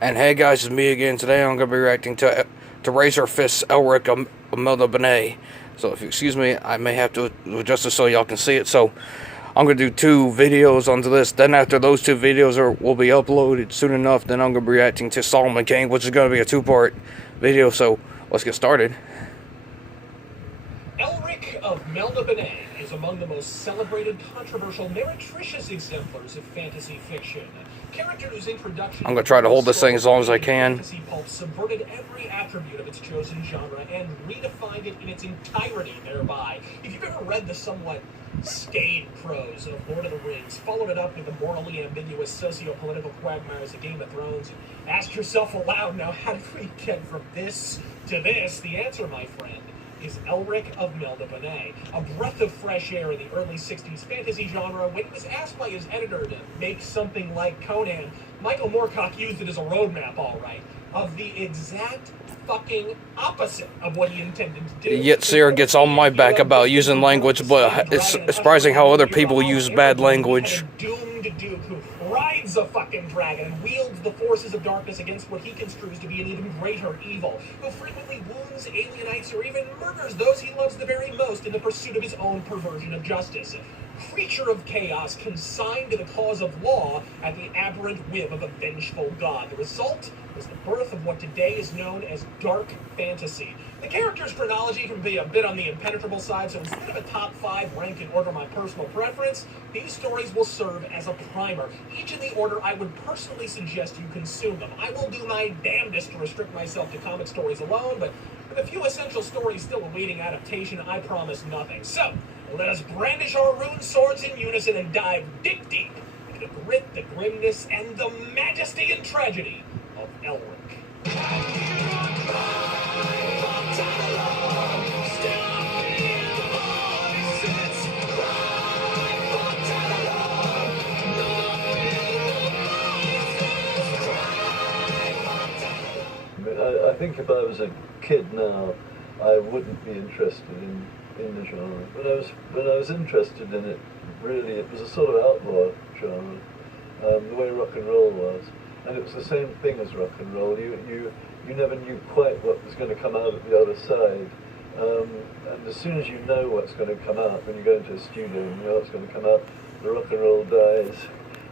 And hey guys, it's me again. Today I'm going to be reacting to Razor Fist's Elric of melnibone. So if you excuse me, I may have to adjust it so y'all can see it. So I'm going to do 2 videos onto this. Then after those 2 videos will be uploaded soon enough, then I'm going to be reacting to Solomon King, which is going to be a 2-part video. So let's get started. Elric of melnibone is among the most celebrated, controversial, meretricious exemplars of fantasy fiction. Character whose introduction I'm going to try to hold this thing as long as I can. Fantasy pulp subverted every attribute of its chosen genre and redefined it in its entirety thereby. If you've ever read the somewhat staid prose of Lord of the Rings, followed it up with the morally ambiguous socio-political quagmires of Game of Thrones, and asked yourself aloud, now how did we get from this to this? The answer, my friend, is Elric of melnibone, a breath of fresh air in the early 60s fantasy genre. When he was asked by his editor to make something like Conan, Michael Moorcock used it as a roadmap, all right, of the exact fucking opposite of what he intended to do. Yet Sarah gets on my back about using language, but it's surprising how other people use bad language. Doomed duke who rides a fucking dragon and wields the forces of darkness against what he construes to be an even greater evil, who frequently wounds, alienates, or even murders those he loves the very most in the pursuit of his own perversion of justice. Creature of chaos, consigned to the cause of law at the aberrant whim of a vengeful god. The result was the birth of what today is known as dark fantasy. The character's chronology can be a bit on the impenetrable side, so instead of a top 5 ranked in order of my personal preference, these stories will serve as a primer, each in the order I would personally suggest you consume them. I will do my damnedest to restrict myself to comic stories alone, but with a few essential stories still awaiting adaptation, I promise nothing. So, let us brandish our rune swords in unison and dive dick deep into the grit, the grimness, and the majesty and tragedy of Elric. I think if I was a kid now, I wouldn't be interested in the genre. When I was interested in it, really, it was a sort of outlaw genre, the way rock and roll was, and it was the same thing as rock and roll. You never knew quite what was going to come out at the other side, and as soon as you know what's going to come out when you go into a studio and you know what's going to come out, the rock and roll dies.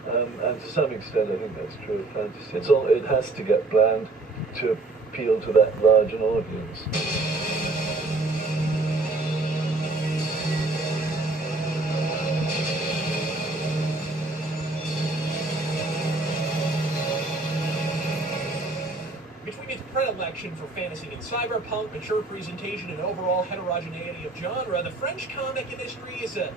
And to some extent, I think that's true of fantasy. It has to get bland to appeal to that large an audience. Between its predilection for fantasy and cyberpunk, mature presentation, and overall heterogeneity of genre, the French comic industry is a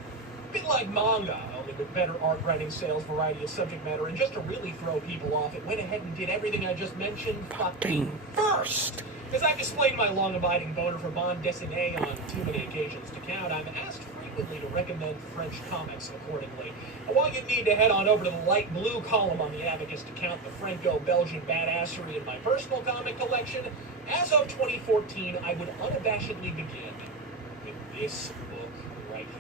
bit like manga, only with better art, writing, sales, variety of subject matter, and just to really throw people off, it went ahead and did everything I just mentioned fucking first. As I've displayed my long-abiding boner for bande dessinée on too many occasions to count, I'm asked frequently to recommend French comics accordingly. And while you'd need to head on over to the light blue column on the Abacus to count the Franco-Belgian badassery in my personal comic collection, as of 2014, I would unabashedly begin with this book right here.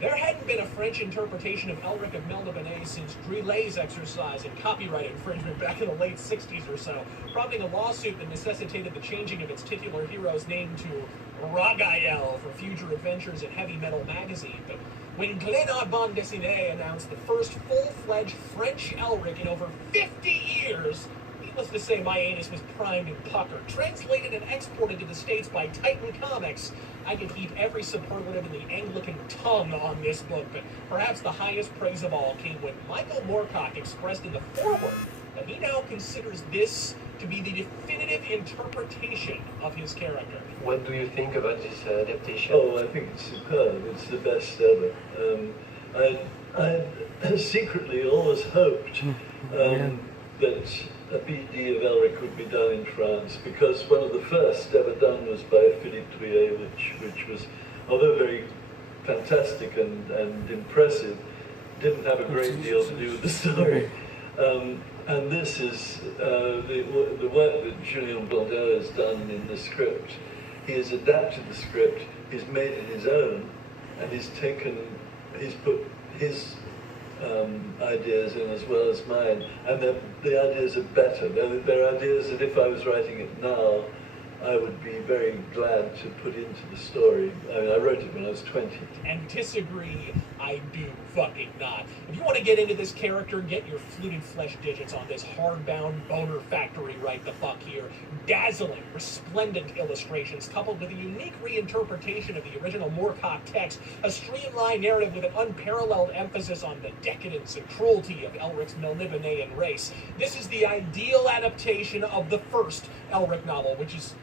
There hadn't been a French interpretation of Elric of melnibone since Druillet's exercise in copyright infringement back in the late 60s or so, prompting a lawsuit that necessitated the changing of its titular hero's name to Ragael for future adventures in Heavy Metal magazine. But when Glénat Bande Dessinée announced the first full-fledged French Elric in over 50 years, needless to say, my anus was primed and puckered. Translated and exported to the States by Titan Comics, I could heap every superlative in the Anglican tongue on this book, but perhaps the highest praise of all came when Michael Moorcock expressed in the foreword that he now considers this to be the definitive interpretation of his character. What do you think about this adaptation? Oh, I think it's superb. It's the best ever. I secretly always hoped that a BD of Elric would be done in France, because one of the first ever done was by Philippe Druillet, which was, although very fantastic and impressive, didn't have a great deal to do with the story. And this is the work that Julien Bordeaux has done in the script. He has adapted the script, he's made it his own, and he's put his ideas in as well as mine, and the ideas are better. They're ideas that if I was writing it now, I would be very glad to put into the story. I mean, I wrote it when I was 20. And disagree, I do fucking not. If you want to get into this character, get your fluted flesh digits on this hardbound boner factory right the fuck here. Dazzling, resplendent illustrations coupled with a unique reinterpretation of the original Moorcock text, a streamlined narrative with an unparalleled emphasis on the decadence and cruelty of Elric's melnibonean race. This is the ideal adaptation of the first Elric novel, which is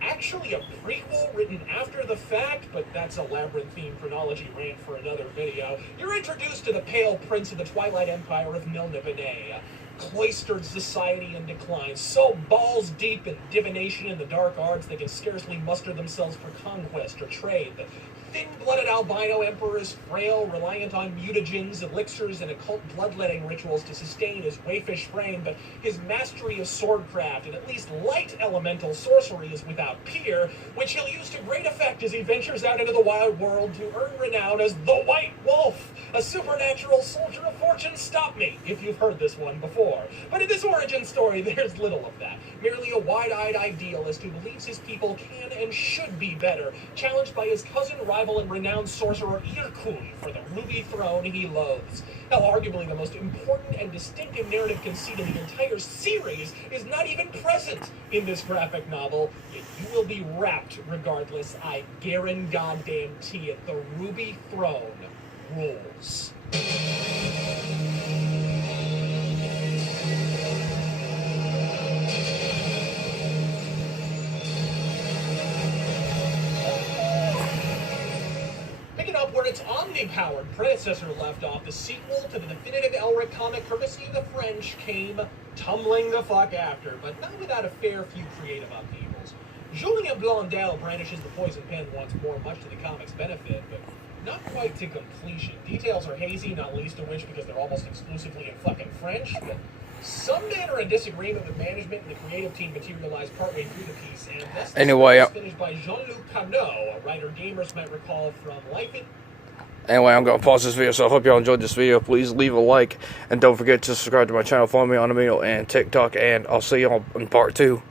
actually a prequel written after the fact, but that's a labyrinthine chronology rant for another video. You're introduced to the Pale Prince of the Twilight Empire of Melnibone, a cloistered society in decline, so balls deep in divination and the dark arts they can scarcely muster themselves for conquest or trade. The thin-blooded albino emperor is frail, reliant on mutagens, elixirs, and occult bloodletting rituals to sustain his waifish frame, but his mastery of swordcraft and at least light elemental sorcery is without peer, which he'll use to great effect as he ventures out into the wild world to earn renown as the White Wolf, a supernatural soldier of fortune. Stop me if you've heard this one before. But in this origin story, there's little of that. Merely a wide-eyed idealist who believes his people can and should be better, challenged by his cousin, rival, and renowned sorcerer Irkun for the ruby throne he loathes. Now, arguably the most important and distinctive narrative conceit in the entire series is not even present in this graphic novel, yet you will be rapt regardless. I guarantee it. The ruby throne rules. Picking up where its omni-powered predecessor left off, the sequel to the definitive Elric comic courtesy of the French came tumbling the fuck after, but not without a fair few creative upheavals. Julien Blondel brandishes the poison pen once more, much to the comic's benefit, but not quite to completion. Details are hazy, not least of which because they're almost exclusively in fucking French, but some manner of disagreement with management and the creative team materialized partway through the piece, and this was finished by Jean-Luc Cano, a writer gamers might recall from Life in... Anyway, I'm going to pause this video, so I hope y'all enjoyed this video. Please leave a like, and don't forget to subscribe to my channel. Follow me on Amino and TikTok, and I'll see y'all in part 2.